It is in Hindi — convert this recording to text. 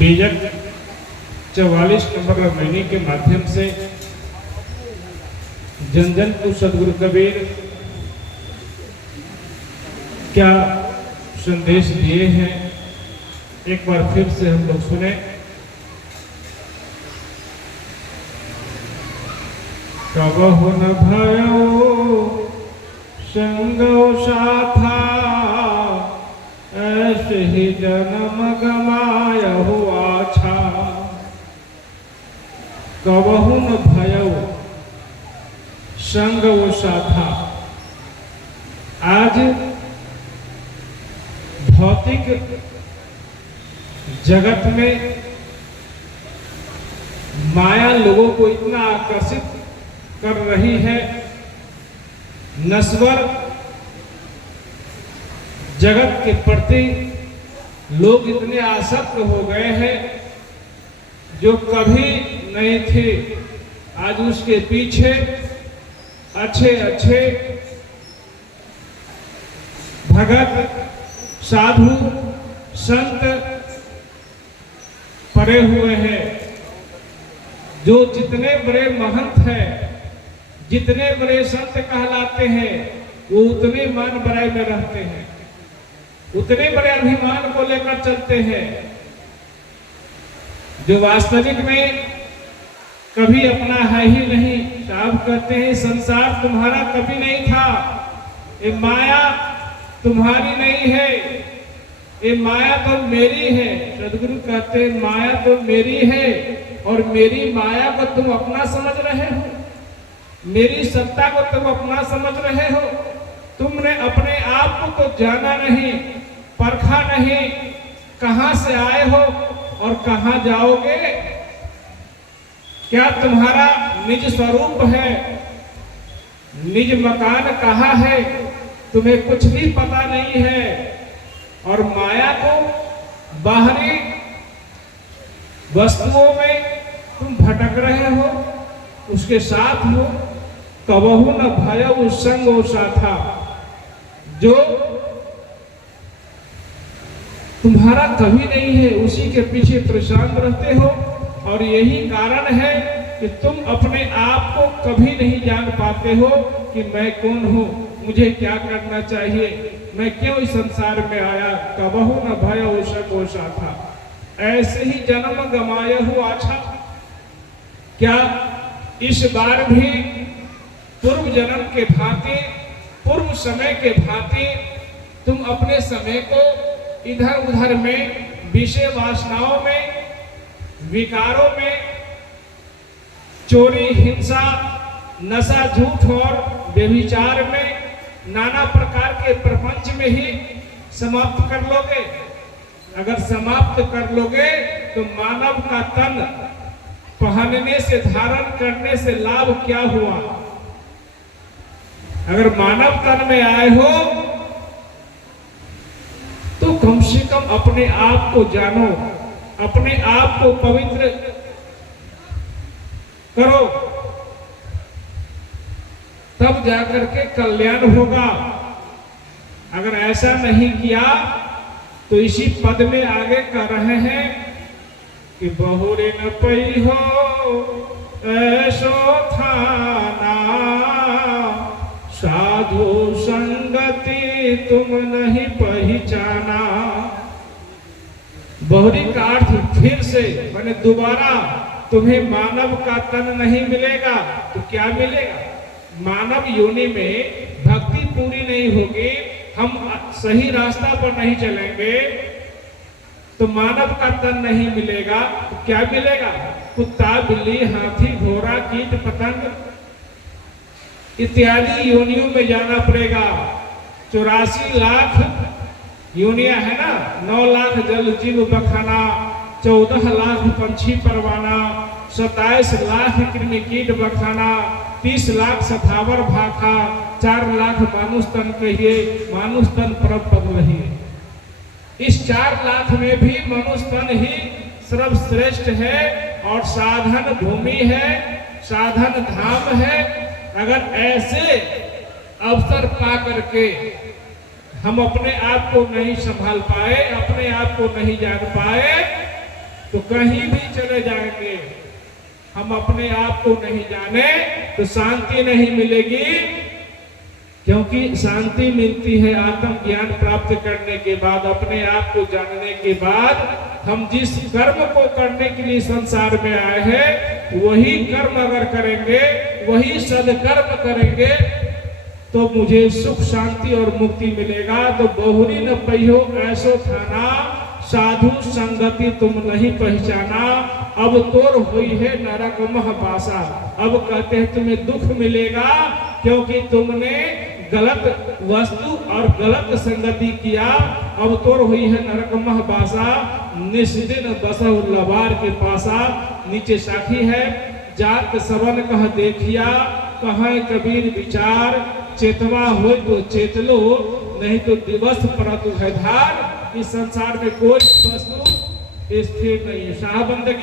बीजक 44 नंबर वाहिनी के माध्यम से जन जन को सदगुरु कबीर क्या संदेश दिए हैं, एक बार फिर से हम लोग सुने। कबहु न भयो संगो साथा, ऐसे ही जन्म गमायहु आछा। कबहु न भयो संग वो साथा। आज भौतिक जगत में माया लोगों को इतना आकर्षित कर रही है, नश्वर जगत के प्रति लोग इतने आसक्त हो गए हैं, जो कभी नहीं थे आज उसके पीछे अच्छे अच्छे भगत साधु संत पड़े हुए हैं। जो जितने बड़े महंत हैं, जितने बड़े संत कहलाते हैं, वो उतने मान बड़ाई में रहते हैं, उतने बड़े अभिमान को लेकर चलते हैं, जो वास्तविक में कभी अपना है ही नहीं। साहब कहते हैं संसार तुम्हारा कभी नहीं था, ये माया तुम्हारी नहीं है, ये माया तो मेरी है। सदगुरु कहते हैं माया तो मेरी है और मेरी माया को तुम अपना समझ रहे हो, मेरी सत्ता को तुम अपना समझ रहे हो। तुमने अपने आप को तो जाना नहीं, परखा नहीं, कहां से आए हो और कहां जाओगे। क्या तुम्हारा निज स्वरूप है, निज मकान कहाँ है, तुम्हें कुछ भी पता नहीं है। और माया को बाहरी वस्तुओं में तुम भटक रहे हो, उसके साथ हो। कबहु न भयो संगो साथा। जो तुम्हारा कभी नहीं है, उसी के पीछे परेशान रहते हो। और यही कारण है कि तुम अपने आप को कभी नहीं जान पाते हो कि मैं कौन हूँ, मुझे क्या करना चाहिए, मैं क्यों इस संसार में आया। कबहु न भयो संगो साथा, ऐसे ही जन्म गमायहु आछा। क्या इस बार भी पूर्व जन्म के भांति, पूर्व समय के भांति तुम अपने समय को इधर उधर में, विषय वासनाओं में, विकारों में, चोरी, हिंसा, नशा, झूठ और व्यभिचार में, नाना प्रकार के प्रपंच में ही समाप्त कर लोगे? अगर समाप्त कर लोगे तो मानव का तन पहनने से, धारण करने से लाभ क्या हुआ? अगर मानव तन में आए हो तो कम से कम अपने आप को जानो, अपने आप को पवित्र करो, तब जाकर के कल्याण होगा। अगर ऐसा नहीं किया तो इसी पद में आगे कर रहे हैं कि बहुरे न पई हो ऐसो थाना, साधु संगति तुम नहीं पहचाना। बहुरी का अर्थ फिर से, माने दोबारा तुम्हें मानव का तन नहीं मिलेगा तो क्या मिलेगा? मानव योनि में भक्ति पूरी नहीं होगी, हम सही रास्ता पर नहीं चलेंगे तो मानव का तन नहीं मिलेगा तो क्या मिलेगा? कुत्ता, बिल्ली, हाथी, घोड़ा, कीट, पतंग इत्यादि योनियों में जाना पड़ेगा। 84 लाख योनिया है ना, 9 लाख जल जीव बखाना, 14 लाख पंछी परवाना, 27 लाख कृमि कीट बखाना, 30 लाख सथावर भाखा, 4 लाख मानुष तन कहिए, मानुष तन परम पद रहिए। इस 4 लाख में भी मनुष्य तन ही सर्वश्रेष्ठ है और साधन भूमि है, साधन धाम है। अगर ऐसे अवसर पा करके हम अपने आप को नहीं संभाल पाए, अपने आप को नहीं जान पाए, तो कहीं भी चले जाएंगे, हम अपने आप को नहीं जाने तो शांति नहीं मिलेगी। क्योंकि शांति मिलती है आत्मज्ञान प्राप्त करने के बाद, अपने आप को जानने के बाद। हम जिस कर्म को करने के लिए संसार में आए हैं वही कर्म अगर करेंगे, वही सदकर्म करेंगे तो मुझे सुख शांति और मुक्ति मिलेगा। तो बहुरी न पहियो ऐसो थाना, साधु संगति तुम नहीं पहचाना। अब तोर हुई है नरक महपासा। अब कहते हैं तुम्हें दुख मिलेगा क्योंकि तुमने गलत वस्तु और गलत संगति किया। अब तोर हुई है नरक महपासा, निस्दिन बसहु लबार के पासा। नीचे साखी है, जात सबन कह देखिया, कहे कबीर विचार। चेतवा हो तो चेत लो, नहीं तो दिवस परतु है धार। इस संसार में कोई वस्तु स्थिर नहीं है। शाह बंदगी